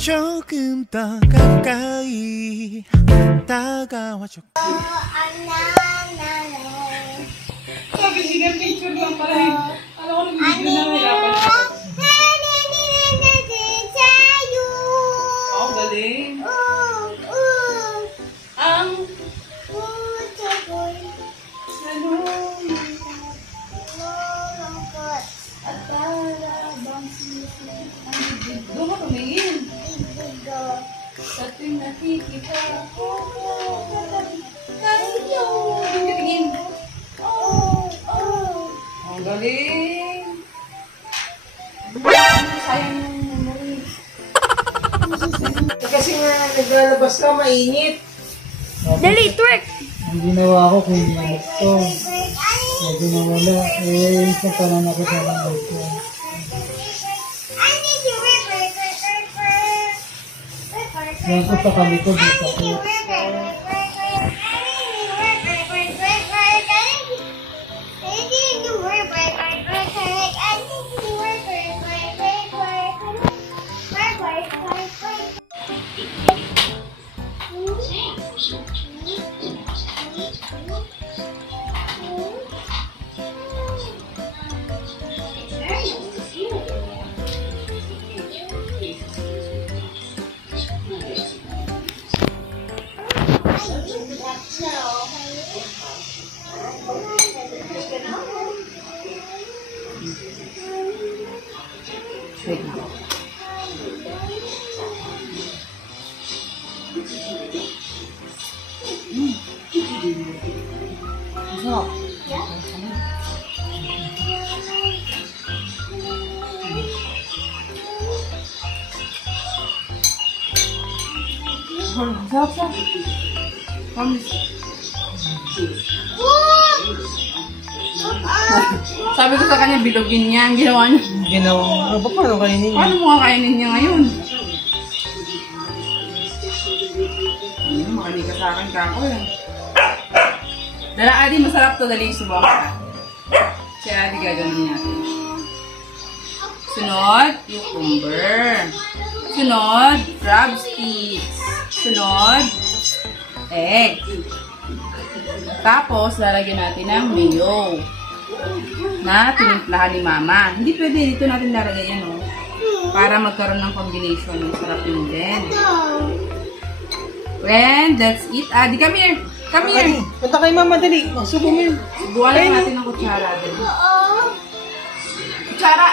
조금 더 가까이 다가와줘. Sabi siya, picture lang pala. Alam ko, nahihirapan ako. Oh, galing. Ang doon ka tumingin. Sa tuwing nakikita ako. Kanyo. Tingin. Ang galing. Sayang yung memory. Kasi nga naglalabas ka, mainit. Dali, twerk! Ang ginawa ko kung hindi ito. Medyo nawala. Eh, isang panan ako sa mga ito. Yan ko sa kalikod dito ko. Sabi ko sa kanya, bilogin niya. Ang ginawa niya. Ginawa. Ano ba paano kainin niya? Paano mo kakainin niya ngayon? Makali ka sa akin kako yan. Dala, Adi, masarap to. Dali, subukan ka. Si Adi, gagawin natin. Sunod, cucumber. Sunod, crab sticks. Sunod, egg. Tapos, lalagyan natin ng mayo na tinimplahan ni Mama. Hindi pwede dito natin lalagay yan, oh. Para magkaroon ng combination. Masarap yun din. And that's it. Adi, come here. Come here. Punta kay Mama, dali. Subo mo yun. Subuhan lang natin ng kutsara. Dali. Kutsara.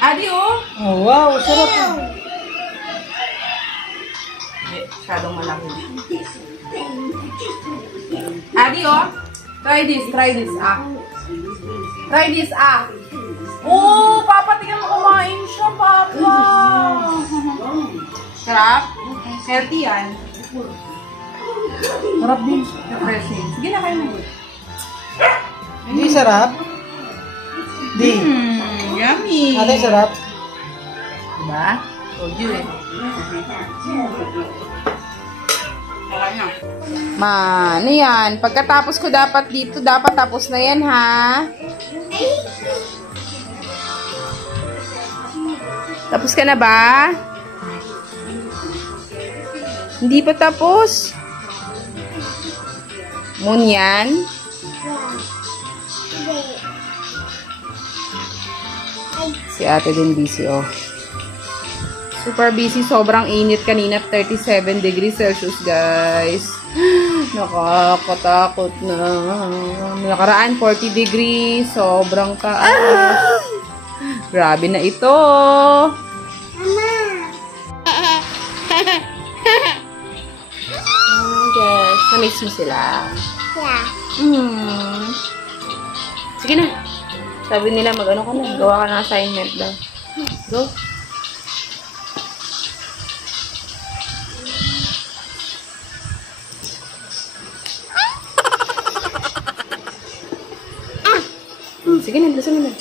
Adi, oh. Oh, wow. Sarap. Masyadong malaki. Adi, oh. Try this. Try this, ah. Try this, ah. Oh, Papa, tingnan mo kumain siya, Papa. Sarap? Healthy yan. Sarap din. Refreshing. Sige na kayo mo. Hindi sarap? Di. Yummy. Ate, sarap? Diba? Told you eh. Ma, ano yan? Pagkatapos ko dapat dito, dapat tapos na yan, ha? Tapos ka na ba? Hindi pa tapos? Moon yan? Si ate din busy, oh. Super busy. Sobrang init kanina. 37 degrees Celsius, guys. Nakakatakot na. Nakaraan, 40 degrees. Sobrang taas. Grabe na ito. Yes. Na-miss mo sila? Yeah. Sige na. Sabi nila, mag-ano ka na. Gawa ka ng assignment daw. Go. Sige na, bilisan mo na.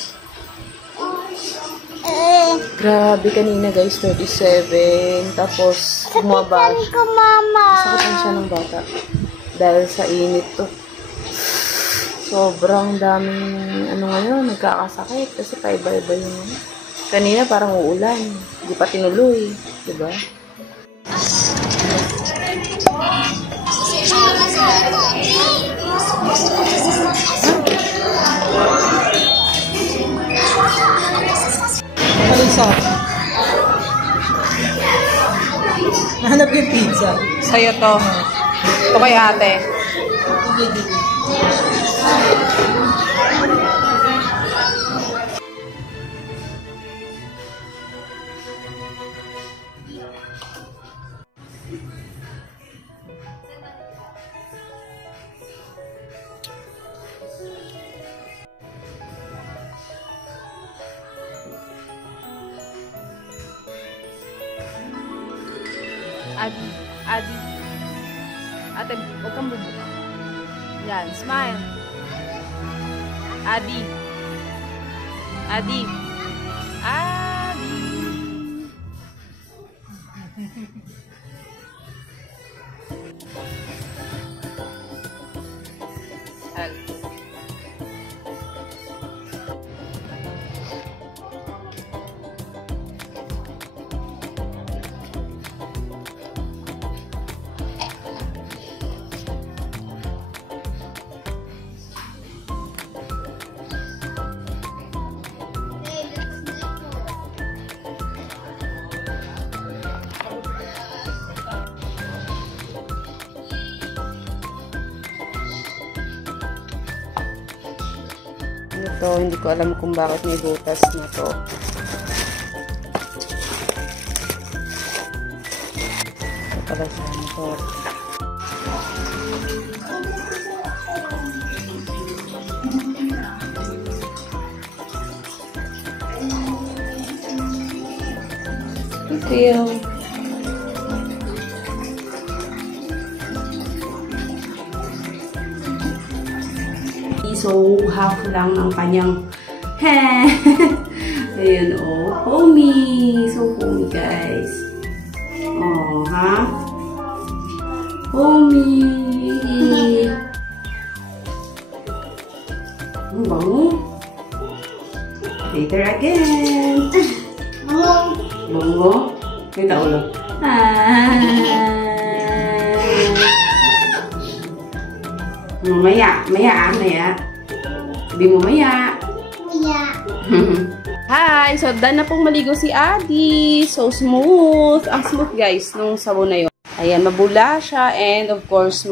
Grabe kanina guys, 37. Tapos, bumaba. Sakit ang siya ng bata. Dahil sa init to. Sobrang daming, ano ngayon, nagkakasakit. Kasi paiba-iba yung, kanina parang uulan. Hindi pa tinuloy. Diba? isa. Nahanap yung pizza. Sa'yo to. Ito kay ate. Adi. Ate, huwag kang bubuka. Yan, smile. Adi. Adi. Ito, hindi ko alam kung bakit may butas na to. Ito pala siya nito. Feel. So, half lang ang kanyang ayan, oh. Homey. So, homey, guys. Oh, ha? Homey. Ang bango. Later again. Bango. Kita ulo. Maya. Sabi mo maya. Hi! So, done na pong maligo si Adi. So smooth. Ang smooth, guys, nung sabon na yun. Ayan, mabula siya. And, of course,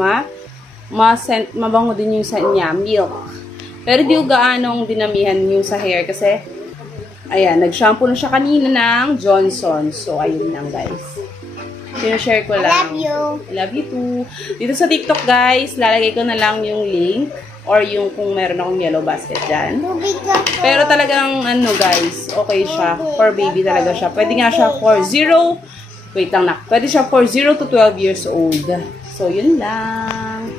mabango din yung sa niya. Milk. Pero di ko gaanong dinamihan yung sa hair. Kasi, ayan, nag-shampoo na siya kanina ng Johnson. So, ayun lang, guys. Sinashare ko lang. Love you. Love you too. Dito sa TikTok, guys, lalagay ko na lang yung link. Or yung kung meron akong yellow basket dyan. Pero talagang, guys, okay siya. For baby talaga siya. Pwede nga siya for 0. Wait lang na. Pwede siya for 0 to 12 years old. So, yun lang.